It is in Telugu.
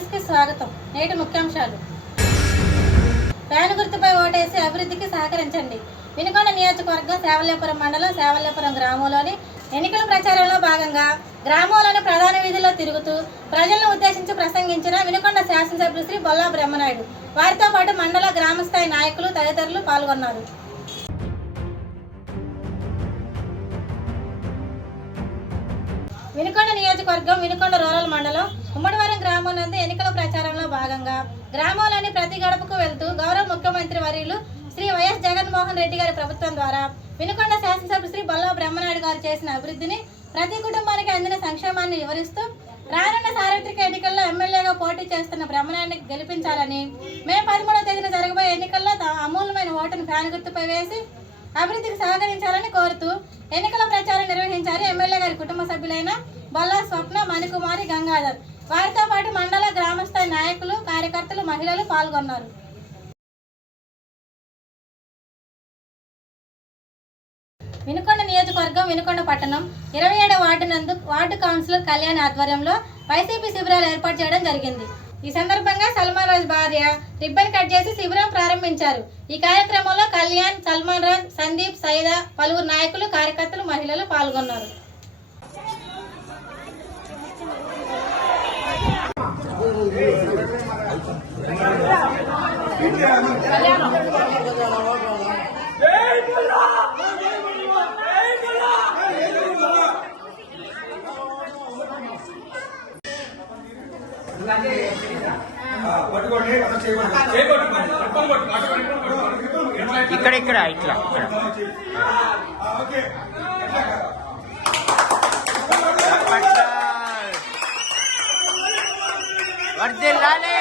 న్యూస్ కి స్వాగతం. నేటి ముఖ్యాంశాలు. ఫ్యాన్ గుర్తుపై ఓటేసి అభివృద్ధికి సహకరించండి. వినుకొండ నియోజకవర్గం సేవల్యాపురం మండలం సేవల్యాపురం గ్రామంలోని ఎన్నికల ప్రచారంలో భాగంగా గ్రామంలోని ప్రధాన వీధుల్లో తిరుగుతూ ప్రజలను ఉద్దేశించి ప్రసంగించిన వినుకొండ శాసనసభ్యులు శ్రీ బొల్లా బ్రహ్మనాయుడు, వారితో పాటు మండల గ్రామస్థాయి నాయకులు తదితరులు పాల్గొన్నారు. వినుకొండ నియోజకవర్గం వినుకొండ రూరల్ మండలం ఉమ్మడివరం గ్రామం నందు ఎన్నికల ప్రచారంలో భాగంగా గ్రామంలోని ప్రతి గడపకు వెళ్తూ గౌరవ ముఖ్యమంత్రి వర్యులు శ్రీ వైఎస్ జగన్మోహన్ రెడ్డి గారి ప్రభుత్వం ద్వారా వినుకొండ శాసనసభ్యులు శ్రీ బొల్లా బ్రహ్మనాయుడు గారు చేసిన అభివృద్ధిని, ప్రతి కుటుంబానికి అందిన సంక్షేమాన్ని వివరిస్తూ రానున్న సార్వత్రిక ఎన్నికల్లో ఎమ్మెల్యేగా పోటీ చేస్తున్న బ్రహ్మనాయుడిని గెలిపించాలని, మే 13వ తేదీన జరగబోయే ఎన్నికల్లో అమూల్యమైన ఓటును ఫ్యాన్ గుర్తుపై వేసి అభివృద్ధికి సహకరించాలని కోరుతూ ఎన్నికల ప్రచారం నిర్వహించారు ఎమ్మెల్యే గారి కుటుంబ సభ్యులైన బొల్లా స్వప్న, మణికుమారి, గంగాధర్. వారితో పాటు మండల గ్రామస్థాయి నాయకులు, కార్యకర్తలు, మహిళలు పాల్గొన్నారు. వినుకొండ నియోజకవర్గం వినుకొండ పట్టణం 27వ వార్డు నందు వార్డు కౌన్సిలర్ కళ్యాణ్ ఆధ్వర్యంలో వైసీపీ శిబిరాలు ఏర్పాటు చేయడం జరిగింది. ఈ సందర్భంగా సల్మాన్ రాజ్ భార్య రిబ్బన్ కట్ చేసి శిబిరం ప్రారంభించారు. ఈ కార్యక్రమంలో కళ్యాణ్, సల్మాన్ రాజ్, సందీప్, సైదా, పలువురు నాయకులు, కార్యకర్తలు, మహిళలు పాల్గొన్నారు. ఇక్కడ ఇక్కడ ఇట్లా వర్దిల్లాలి.